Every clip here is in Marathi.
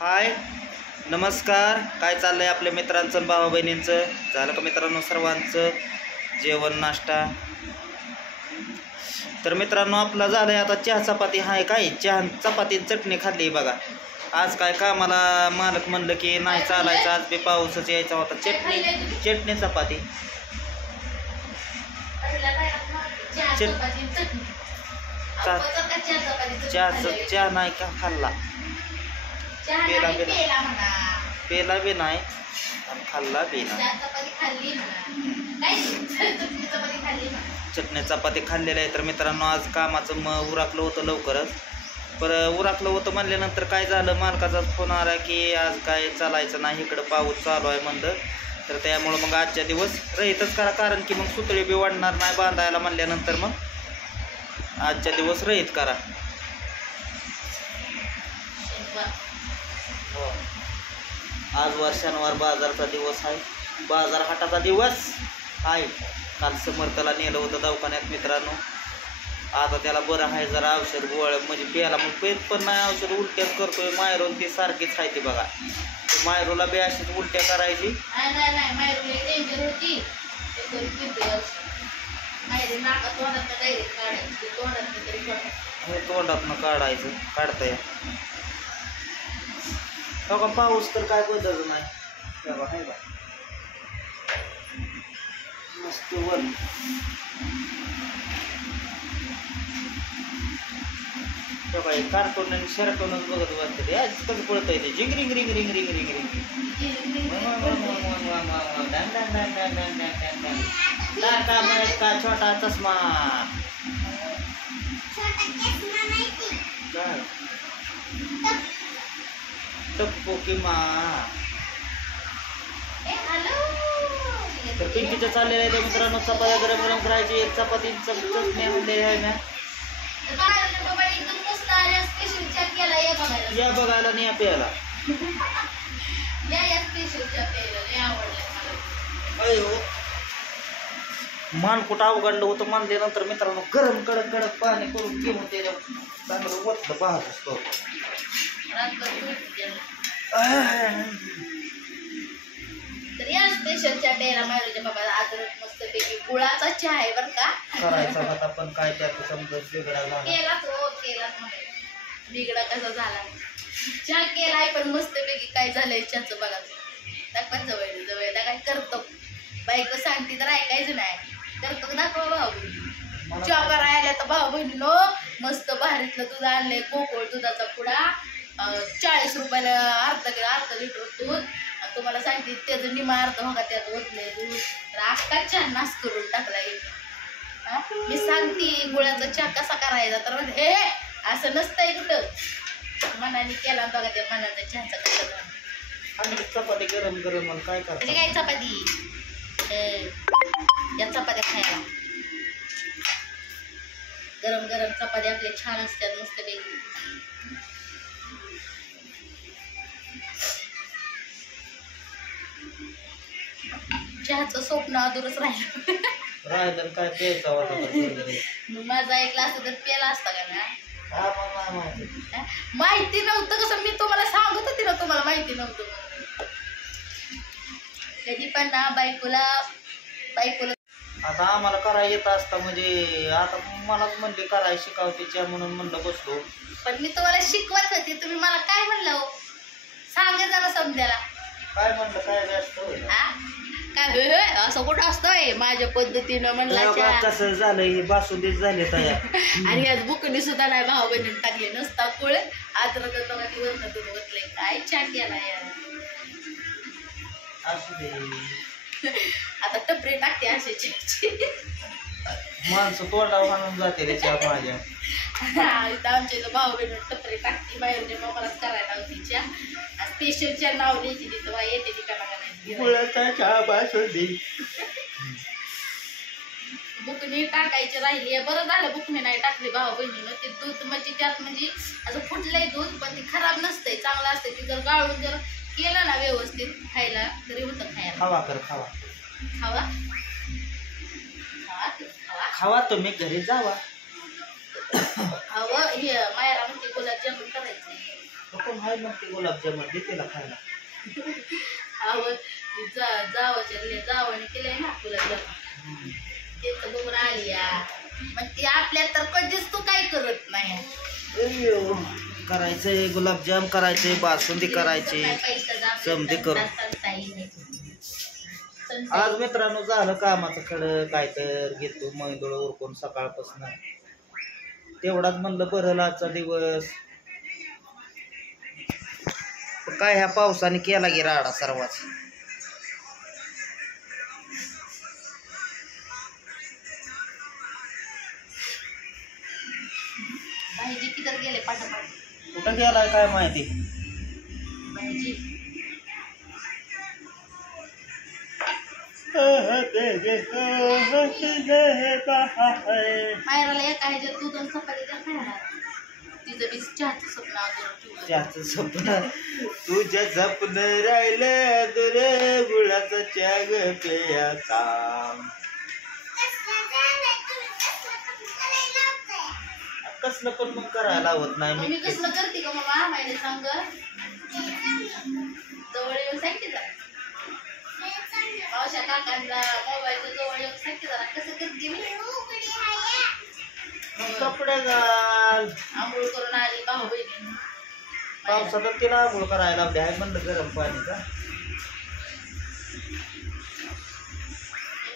हाय नमस्कार. काय चाललंय आपल्या मित्रांचं भावा बहिणींचं? झालं का मित्रांनो सर्वांचं जेवण नाश्ता? तर मित्रांनो आपला झालंय आता चहा चपाती. हाय काय चहा चपाती चटणी खाल्ली बघा. आज काय कामाला मालक म्हणलं की नाही चालायचं, आज बी पाऊसच यायचा होता. चटणी चपाती चहा नाही का खाल्ला? पेला बी नाही आणि खाल्ला बी नाही. चटणी चपाती खाल्लेलं आहे. तर मित्रांनो आज कामाचं उरकलं होतं लवकरच. उरकलं होतं म्हणल्यानंतर काय झालं, मालकाचा फोन आला की आज काय चालायचं नाही, इकडं पाऊस चालू आहे म्हणलं. तर त्यामुळं मग आजच्या दिवस रहितच करा, कारण की मग सुतळी बी वाढणार नाही बांधायला म्हणल्यानंतर मग आजच्या दिवस रहित करा. हो आज शनिवार बाजारचा दिवस आहे, बाजार हाटाचा दिवस आहे. काल समर्थला नेलं होतं दवाखान्यात मित्रांनो. आता त्याला बरं आहे, जरा औषध गोळ म्हणजे प्यायला मग पेत पण नाही, औषध उलट्याच करतोय. मायरोन ती सारखीच आहे ती बघा. मायरोला बी अशीच उलट्या करायची. तोंडातनं काढायचं काढताय. बघा पाऊस तर काय बदल नाही मस्त वर. कार्टून आणि शर्टूनच बघत बसते. आज कसं पळत आहे ते जिंग ring ring ring ring ring ring का छोटा चष्मा टप्पू किमा. तर पिंकीचं चाललेलं आहे मित्रांनो. चपात्या गरम गरम करायची. एक चपाती चटणी आणलेली आहे ना, या बघायला नाही प्यायला. मान कुठं अवघडलं होतं म्हणल्यानंतर मित्रांनो गरम कडक कडक पाणी करून घेऊन त्याच्या चांगलं वतलं पाहत असतो. तर या स्पेशलच्या डेरा मायरूच्या बाबा आज मस्तपैकी गुळाचा चहा आहे बरं का. करायचा होता पण काय त्यात समजत वेगळा झाला. केलाच बिगडा कसा झाला. चहा केलाय पण मस्तपैकी काय झालंय चहाचं बघा. दाखवा जवळ जवळ काय करतो बायको सांगते तर ऐकायचं नाही. करतो दाखवा भाऊ बहिणी. चहा करायला तर भाऊ बहिणीनो मस्त भारीतलं दूध आणलंय. कोकोळ दुधाचा पुडा 40 रुपयाला अर्धा लिटर दूध. तुम्हाला सांगते त्याचं निमा अर्ध बघा त्यात ओतलंय दूध. तर अख्खा चहा नाश करून टाकलाय. मी सांगते गुळाचा चहा कसा करायचा, तर हे असं नसतंय कुठं. मनाने केला बघा त्या मनाचा चहाचा कसा झाला. चपाती गरम गरम काय करायचं काय चपाती या चपात्या खायला गरम गरम चपात्या आपल्या छान असतात मस्त पैकी. चहाचं स्वप्न अधुरच राहिलं काय प्यायचा होता. माझा एक ग्लास तर प्यायला असता का ना. माहिती नव्हतं कसं मी तुम्हाला सांगत होती ना, तुम्हाला माहिती नव्हतं. कधी पण ना बायकोला आता आम्हाला करायला येत असता म्हणजे आता मलाच म्हणले करायला शिकावतीच्या म्हणून म्हणलं बसलो. पण मी तुम्हाला शिकवत होती, तुम्ही मला काय म्हणलं हो सांगा जरा समजायला. काय म्हणलं काय जास्त काय असं कुठं असतंय माझ्या पद्धतीनं म्हणलं. कसं झालं हे बासुंदीच झाले तयार. आणि आज बुकणी सुद्धा नाही भाऊ बहिणी टाकले नसता कुळ आत्र ती वरण तुम्ही बसले काय छान केला यार. असू दे आता टपरी टाकते अशाची माणसं तोंडावर आणून जाते रे चहा माझ्या. आमच्या इथं भाऊ बहिणी टपरी टाकते. बाहेरच्या मलाच करायला होती चहा. स्पेशलच्या नाव द्यायची तिथं येते ती कला बुकणी टाकायची राहिली. बरं झालं बुकणी नाही टाकली भाऊ बहिणीनं. ते दूध म्हणजे त्यात म्हणजे असं फुटलंय दूध पण ते खराब नसतंय, चांगलं असतंय. ते जर गाळून जर केलं ना व्यवस्थित खायला तरी होतं खायला. खावा कर खावा खावा खावा तुम्ही घरी जावा. हवं हे मायरा म्हणते गुलाबजामुन करायचं. कोण आहे मग ते गुलाबजामुन दे तिला खायला. जावाने केलंय ना गुलाबजामुन ते तर बघून आली या. मग ती आपल्या तर कधीच तू काय करत नाही. करायचंय गुलाबजाम करायचंय, बासुंदी करायची, समधी करून. आज मित्रांनो झालं कामाचं खडं काय तर घेतो मैंदूळ उरकून सकाळपासून. तेवढाच म्हणलं बरं आजचा दिवस. काय ह्या पावसाने केला गे राडा सर्वांच. भाईजी किधर गेले पाठापाठ. कुठं गेलाय काय माहिती. भाईजी मायराला एका ह्याच्यात दूध आणि चपाती द्या खायला. तिचं बी चहाचं स्वप्न अजून ठेवलं. चहाचं स्वप्न तुझ्या स्वप्न राहिलं दुर गुळाचा त्याग पेयाचा. कसलं पण मग करायला लावत नाही मी कसलं करते का मग आम्हाला सांग. जवळ येऊन सांगते जरा मावशा काकांना मोबाईलच्या जवळ येऊन सांगते जरा कसं करते मी. कपडे घाल. आंघोळ करून आली भाऊ बहिणी. पावसात तिला आंघोळ करायला लावली आहे म्हणलं गरम पाणी का.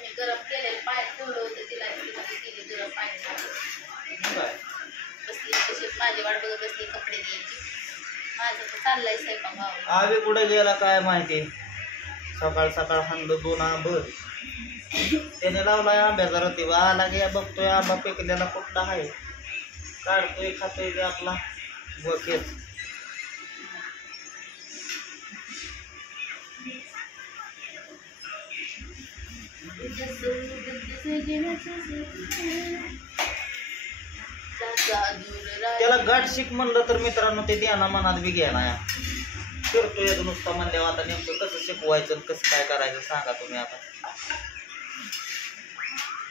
मी गरम केलेलं पाणी ठेवलं होतं तिला केली गरम पाणी. बसली तशीच माझी वाट बघत बसली कपडे द्यायची. माझं तर चाललंय स्वयंपाक भाऊ. आम्ही कुठे गेला काय माहिती. सकाळ सकाळ हाणलं 2 आंब. त्याने लावलाय आंब्याचा रतीबा. आला गे बघतोय आंबा पिकलेला कुठला आहे. काढतोय खातोय ते आपला वकेच. त्याला गाठ शिक म्हणलं तर मित्रांनो ते ध्याना मनात बी घ्यायला फिरतो येतो नुसता म्हणल्यावर. आता नेमकं कसं शिकवायचं कसं काय करायचं सांगा तुम्ही. आता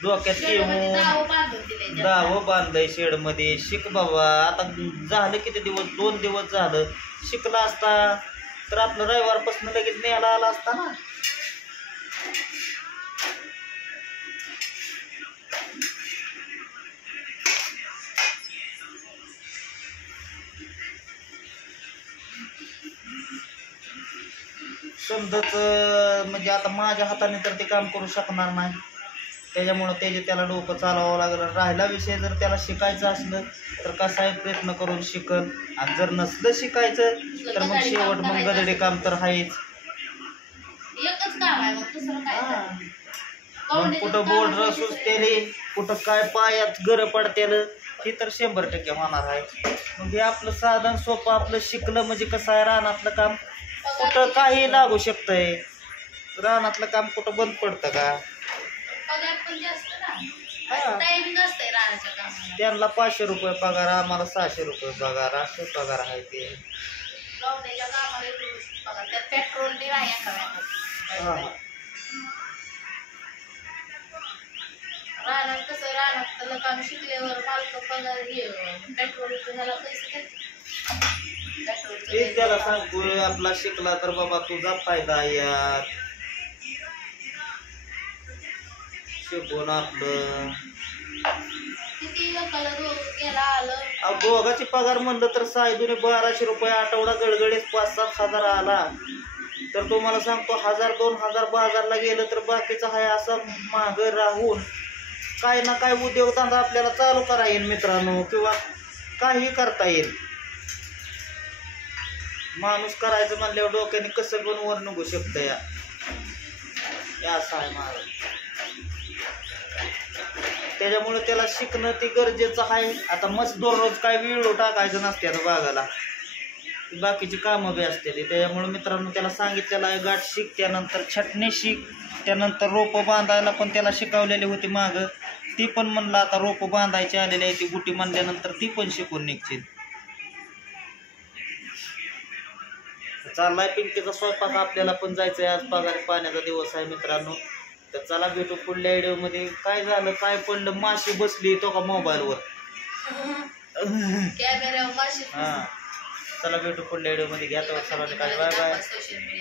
डोक्यात घेऊन दावं बांधलंय शेड मध्ये. शिक बाबा. आता झालं किती दिवस 2 दिवस झालं. शिकला असता तर आपलं रविवारपासून लगेच न्यायला आला असता ना. समजत म्हणजे आता माझ्या हाताने तर ते काम करू शकणार नाही. त्याच्यामुळं त्याला डोकं चालवावं लागलं. राहिला विषय जर त्याला शिकायचं असलं तर कसाही प्रयत्न करून शिकल. आणि जर नसलं शिकायचं तर मग शेवट मग गदडे काम तर आहेच. एकच काम आहे मग दुसरं काय. मग कुठं बोर्ड सुचतेले कुठं काय पायात गर पडतेलं हे तर 100% होणार आहे. मग हे आपलं साधन सोपं आपलं शिकलं म्हणजे कसं आहे. रानातलं काम कुठं काही लागू शकतंय. रानातलं काम कुठं बंद पडतं का. पगार पण जास्त ना. टायमिंग असतंय रानाच्या कामाला. त्यांना 500 रुपये पगार आम्हाला 600 रुपये पगार असे पगार आहे ते. लावण्याच्या कामाला पगार. त्यात पेट्रोल बी नाही एका रानात कसं. रानातलं काम शिकल्यावर मालक पगार घे पेट्रोल ह्याला पैसे देते. त्याला सांगतोय आपला शिकला तर बाबा तुझा फायदा आहे यात. शिकून आपलं किती केला आलं. दोघाची पगार म्हणलं तर 1200 रुपये आठवडा गडगडीत 5-7 हजार आला तर तुम्हाला सांगतो 1000, 2000 बाजारला गेलं तर बाकीचं आहे असं मागं राहून काय ना काय उद्योगधंदा आपल्याला चालू करा येईल मित्रांनो. किंवा काही करता येईल. माणूस करायचं म्हणल्यावर डोक्याने कसं पण वर निघू शकतं या असं आहे माझं. त्याच्यामुळे त्याला शिकणं ते गरजेचं आहे. आता मस्त दररोज काय वेळ टाकायचं नसते आता बागाला. बाकीची कामं बी असते. त्याच्यामुळे मित्रांनो त्याला सांगितलेलं आहे गाठ शिक. त्यानंतर छटणी शिक. त्यानंतर रोपं बांधायला पण त्याला शिकवलेली होती मागं. ती पण म्हणलं आता रोपं बांधायची आलेली आहे. ती गुटी म्हणल्यानंतर ती पण शिकून निघतील. चाललाय पिंकीचा स्वयंपाक. आपल्याला पण जायचंय. आज पगार पाण्याचा दिवस आहे मित्रांनो. तर चला भेटू पुढल्या व्हिडिओमध्ये. काय झालं काय पडलं. माशी बसली तो का मोबाईलवर. कॅमेऱ्यावर माशी. हा चला भेटू पुढल्या व्हिडिओमध्ये. घ्या तर सर्वांनी काय बाय बाय. Social media